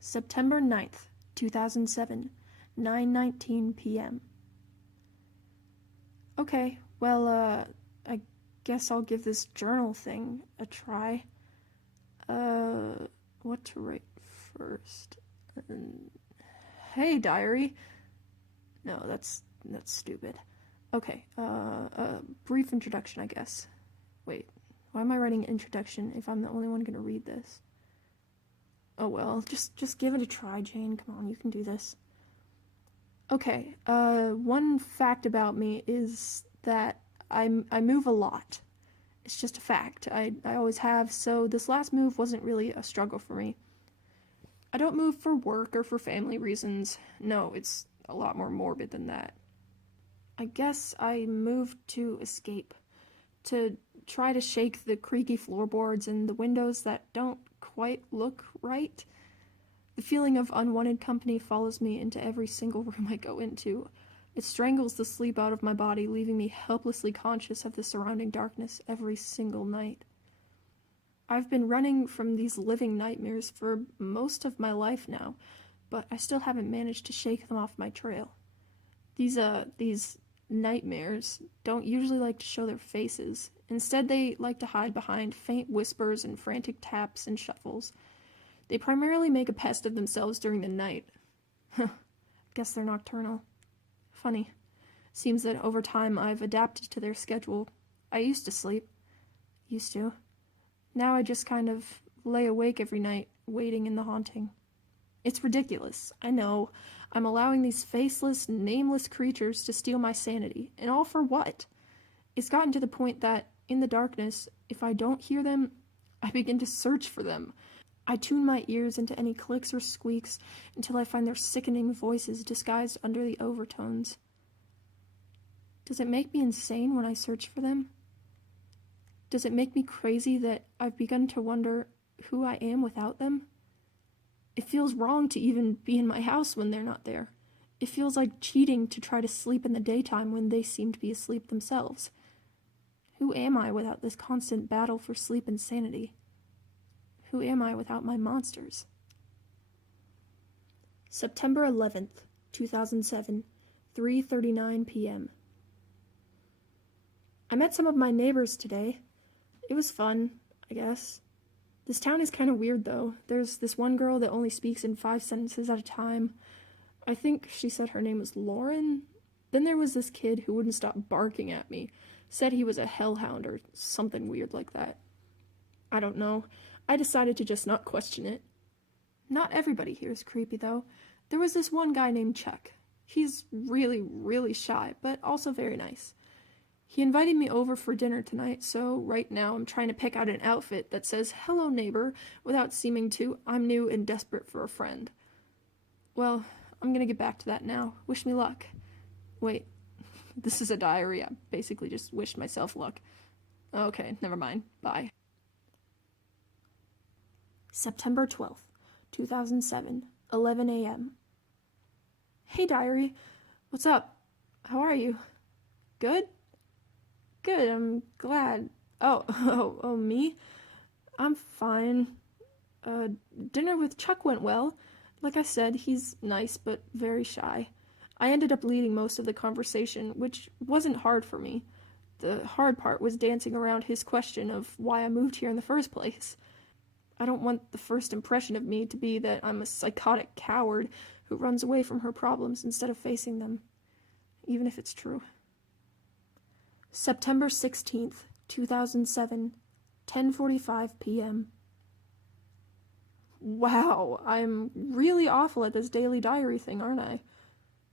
September 9th, 2007, 9:19 p.m. Okay, well, I guess I'll give this journal thing a try. What to write first? Hey, diary. No, that's stupid. Okay, a brief introduction, I guess. Wait, why am I writing an introduction if I'm the only one gonna read this? Oh well, just give it a try, Jane. Come on, you can do this. Okay, one fact about me is that I move a lot. It's just a fact. I always have, so this last move wasn't really a struggle for me. I don't move for work or for family reasons. No, it's a lot more morbid than that. I guess I moved to escape, to try to shake the creaky floorboards and the windows that don't quite look right. The feeling of unwanted company follows me into every single room I go into. It strangles the sleep out of my body, leaving me helplessly conscious of the surrounding darkness every single night. I've been running from these living nightmares for most of my life now, but I still haven't managed to shake them off my trail. These nightmares don't usually like to show their faces. Instead, they like to hide behind faint whispers and frantic taps and shuffles. They primarily make a pest of themselves during the night. Guess they're nocturnal. Funny. Seems that over time I've adapted to their schedule. I used to sleep. Used to. Now I just kind of lay awake every night, waiting in the haunting. It's ridiculous, I know. I'm allowing these faceless, nameless creatures to steal my sanity, and all for what? It's gotten to the point that, in the darkness, if I don't hear them, I begin to search for them. I tune my ears into any clicks or squeaks until I find their sickening voices disguised under the overtones. Does it make me insane when I search for them? Does it make me crazy that I've begun to wonder who I am without them? It feels wrong to even be in my house when they're not there. It feels like cheating to try to sleep in the daytime when they seem to be asleep themselves. Who am I without this constant battle for sleep and sanity? Who am I without my monsters? September 11th, 2007, 3:39 p.m. I met some of my neighbors today. It was fun, I guess. This town is kind of weird, though. There's this one girl that only speaks in 5 sentences at a time. I think she said her name was Lauren. Then there was this kid who wouldn't stop barking at me. Said he was a hellhound or something weird like that. I don't know. I decided to just not question it. Not everybody here is creepy, though. There was this one guy named Chuck. He's really, really shy, but also very nice. He invited me over for dinner tonight, so right now I'm trying to pick out an outfit that says, "Hello, neighbor," without seeming to, I'm new and desperate for a friend. Well, I'm gonna get back to that now. Wish me luck. Wait, this is a diary. I basically just wished myself luck. Okay, never mind. Bye. September 12th, 2007, 11 a.m. Hey, diary. What's up? How are you? Good? Good, I'm glad. Oh, me? I'm fine. Dinner with Chuck went well. Like I said, he's nice but very shy. I ended up leading most of the conversation, which wasn't hard for me. The hard part was dancing around his question of why I moved here in the first place. I don't want the first impression of me to be that I'm a psychotic coward who runs away from her problems instead of facing them, even if it's true. September 16th, 2007, 10:45 p.m. Wow, I'm really awful at this daily diary thing, aren't I?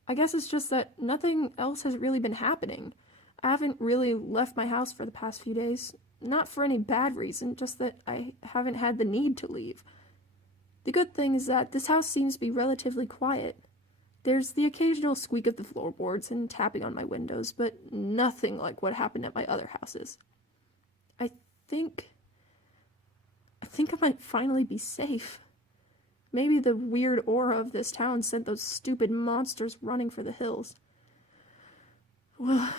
I guess it's just that nothing else has really been happening. I haven't really left my house for the past few days. Not for any bad reason, just that I haven't had the need to leave. The good thing is that this house seems to be relatively quiet. There's the occasional squeak of the floorboards and tapping on my windows, but nothing like what happened at my other houses. I think I might finally be safe. Maybe the weird aura of this town sent those stupid monsters running for the hills. Well,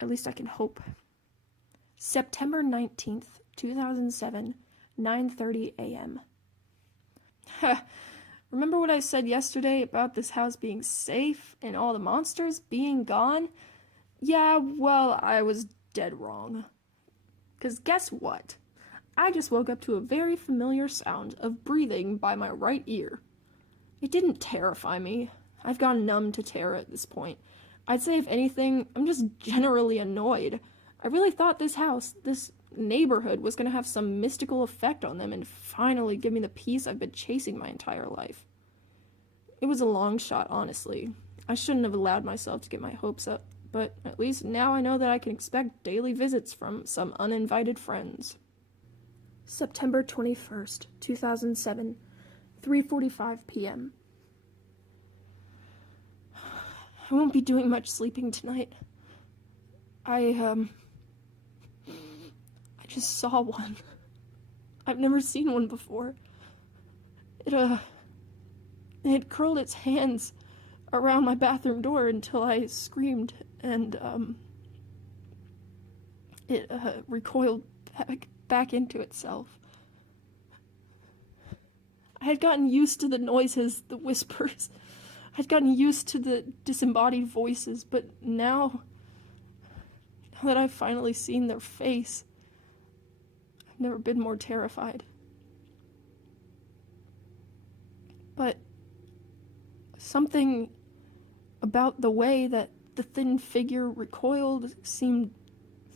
at least I can hope. September 19th, 2007, 9:30 a.m. Remember what I said yesterday about this house being safe and all the monsters being gone? Yeah, well, I was dead wrong. 'Cause guess what? I just woke up to a very familiar sound of breathing by my right ear. It didn't terrify me. I've gone numb to terror at this point. I'd say, if anything, I'm just generally annoyed. I really thought this house, this neighborhood, was going to have some mystical effect on them and finally give me the peace I've been chasing my entire life. It was a long shot, honestly. I shouldn't have allowed myself to get my hopes up, but at least now I know that I can expect daily visits from some uninvited friends. September 21st, 2007, 3:45 p.m. I won't be doing much sleeping tonight. I just saw one. I've never seen one before. It curled its hands around my bathroom door until I screamed, and it recoiled back into itself. I had gotten used to the noises, the whispers. I'd gotten used to the disembodied voices, but now that I've finally seen their face, I've never been more terrified. But something about the way that the thin figure recoiled seemed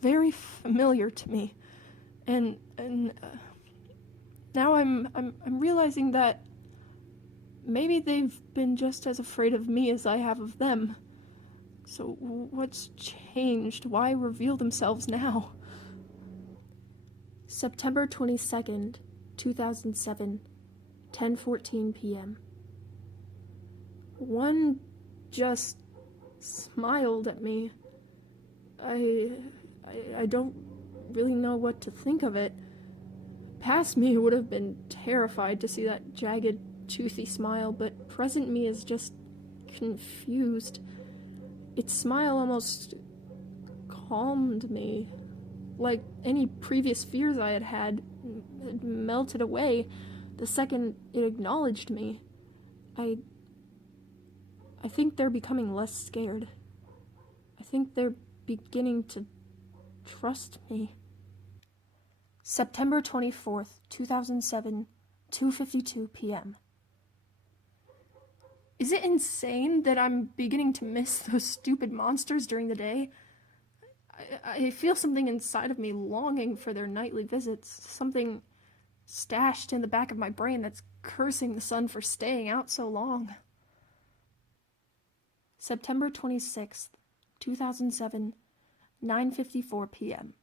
very familiar to me, and now I'm realizing that maybe they've been just as afraid of me as I have of them. So what's changed? Why reveal themselves now? September 22nd, 2007, 10:14 p.m. One just smiled at me. I don't really know what to think of it. Past me would have been terrified to see that jagged, toothy smile, but present me is just confused. Its smile almost calmed me. Like any previous fears I had melted away the second it acknowledged me. I think they're becoming less scared. I think they're beginning to trust me. September 24th, 2007, 2:52 p.m. Is it insane that I'm beginning to miss those stupid monsters during the day? I feel something inside of me longing for their nightly visits, something stashed in the back of my brain that's cursing the sun for staying out so long. September 26th, 2007, 9:54 p.m.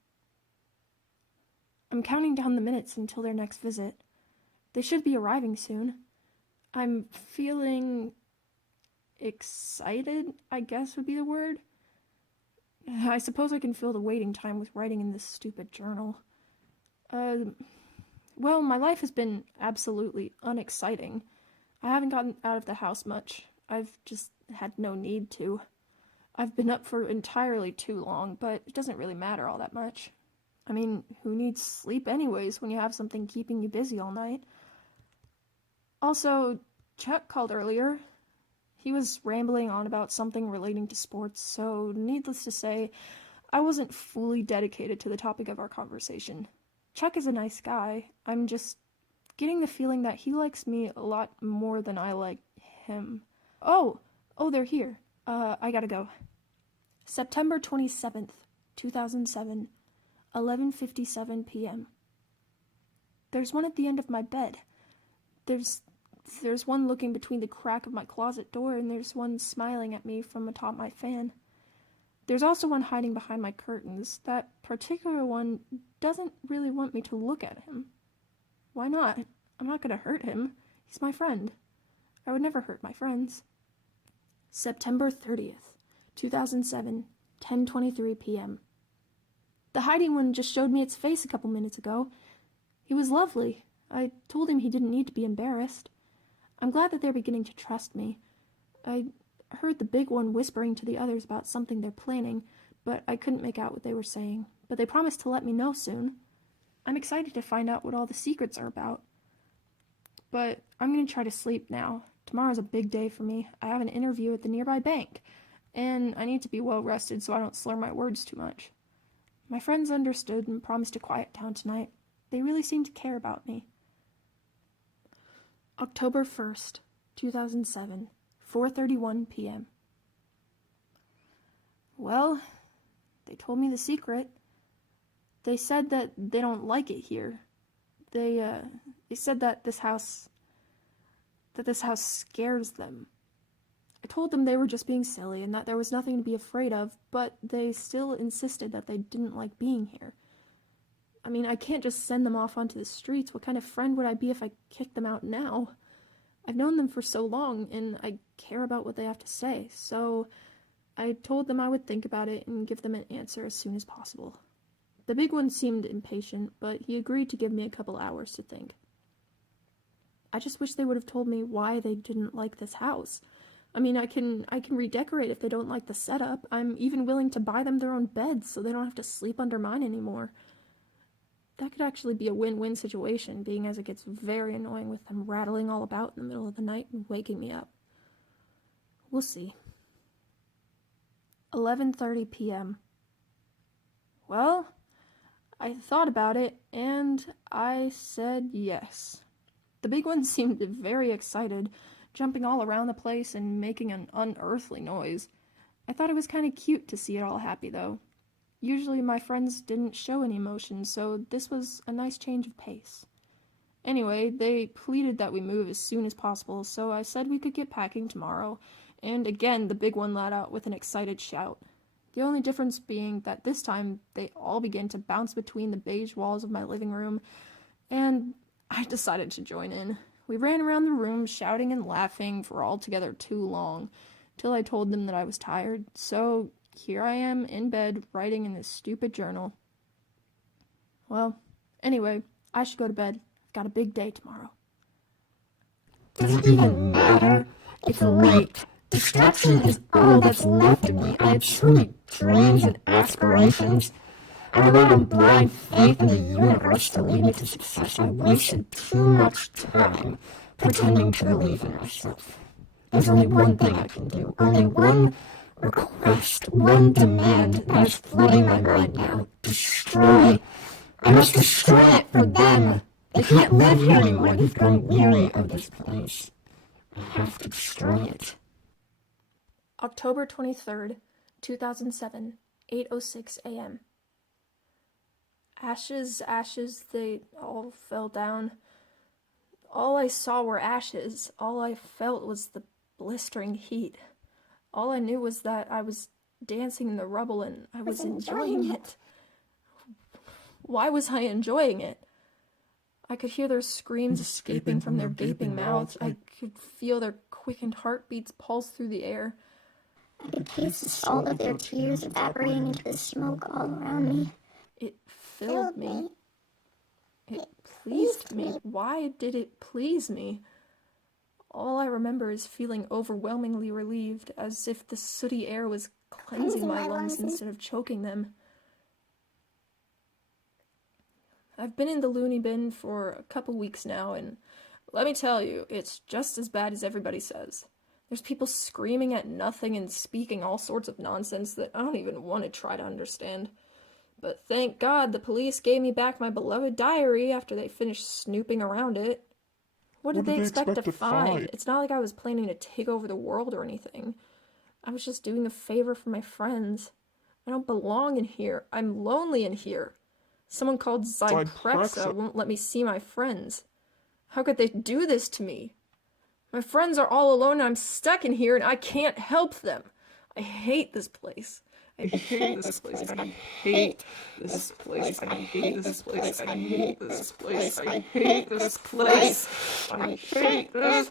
I'm counting down the minutes until their next visit. They should be arriving soon. I'm feeling excited, I guess would be the word. I suppose I can fill the waiting time with writing in this stupid journal. Well, my life has been absolutely unexciting. I haven't gotten out of the house much. I've just had no need to. I've been up for entirely too long, but it doesn't really matter all that much. I mean, who needs sleep anyways when you have something keeping you busy all night? Also, Chuck called earlier. He was rambling on about something relating to sports, so needless to say, I wasn't fully dedicated to the topic of our conversation. Chuck is a nice guy. I'm just getting the feeling that he likes me a lot more than I like him. Oh, they're here. I gotta go. September 27th, 2007, 11:57 p.m. There's one at the end of my bed. There's one looking between the crack of my closet door, and there's one smiling at me from atop my fan. There's also one hiding behind my curtains. That particular one doesn't really want me to look at him. Why not? I'm not gonna hurt him. He's my friend. I would never hurt my friends. September 30th, 2007, 10:23 p.m. The hiding one just showed me its face a couple minutes ago. He was lovely. I told him he didn't need to be embarrassed. I'm glad that they're beginning to trust me. I heard the big one whispering to the others about something they're planning, but I couldn't make out what they were saying. But they promised to let me know soon. I'm excited to find out what all the secrets are about. but I'm gonna try to sleep now. Tomorrow's a big day for me. I have an interview at the nearby bank, and I need to be well rested so I don't slur my words too much. My friends understood and promised to quiet down tonight. They really seem to care about me. October 1st, 2007, 4:31 p.m. Well, they told me the secret. They said that they don't like it here. They said that this house scares them. I told them they were just being silly and that there was nothing to be afraid of, but they still insisted that they didn't like being here. I mean, I can't just send them off onto the streets. What kind of friend would I be if I kicked them out now? I've known them for so long, and I care about what they have to say, so I told them I would think about it and give them an answer as soon as possible. The big one seemed impatient, but he agreed to give me a couple hours to think. I just wish they would have told me why they didn't like this house. I mean, I can redecorate if they don't like the setup. I'm even willing to buy them their own beds so they don't have to sleep under mine anymore. That could actually be a win-win situation, being as it gets very annoying with them rattling all about in the middle of the night and waking me up. We'll see. 11:30 p.m. Well, I thought about it, and I said yes. The big one seemed very excited, jumping all around the place and making an unearthly noise. I thought it was kind of cute to see it all happy, though. Usually my friends didn't show any emotion, so this was a nice change of pace. Anyway, they pleaded that we move as soon as possible, so I said we could get packing tomorrow, and again the big one let out with an excited shout. The only difference being that this time they all began to bounce between the beige walls of my living room, and I decided to join in. We ran around the room shouting and laughing for altogether too long, till I told them that I was tired, so here I am in bed writing in this stupid journal. Well, anyway, I should go to bed. I've got a big day tomorrow. Does it even matter? It's late. Distraction is all that's left of me. I had so many dreams and aspirations. I relied on blind faith in the universe to lead me to success. I wasted too much time pretending to believe in myself. There's only one thing I can do. Only one request, one demand that is flooding my mind now. Destroy. I must destroy it for them. They can't live here anymore. They've grown weary of this place. I have to destroy it. October 23rd, 2007, 8:06 a.m. Ashes, ashes, they all fell down. All I saw were ashes. All I felt was the blistering heat. All I knew was that I was dancing in the rubble and I was enjoying it. Why was I enjoying it? I could hear their screams escaping from their gaping mouths. I could feel their quickened heartbeats pulse through the air. I could taste the salt of their tears evaporating into the smoke all around me. It filled me. It pleased me. Why did it please me? All I remember is feeling overwhelmingly relieved, as if the sooty air was cleansing my lungs instead of choking them. I've been in the loony bin for a couple weeks now, and let me tell you, it's just as bad as everybody says. There's people screaming at nothing and speaking all sorts of nonsense that I don't even want to try to understand. But thank God the police gave me back my beloved diary after they finished snooping around it. What did they expect to find? It's not like I was planning to take over the world or anything. I was just doing a favor for my friends. I don't belong in here. I'm lonely in here. Someone called Zyprexa won't let me see my friends. How could they do this to me? My friends are all alone and I'm stuck in here and I can't help them. I hate this place. I hate this place. I hate this place. I hate this place. I hate this place. I hate this place. I hate this.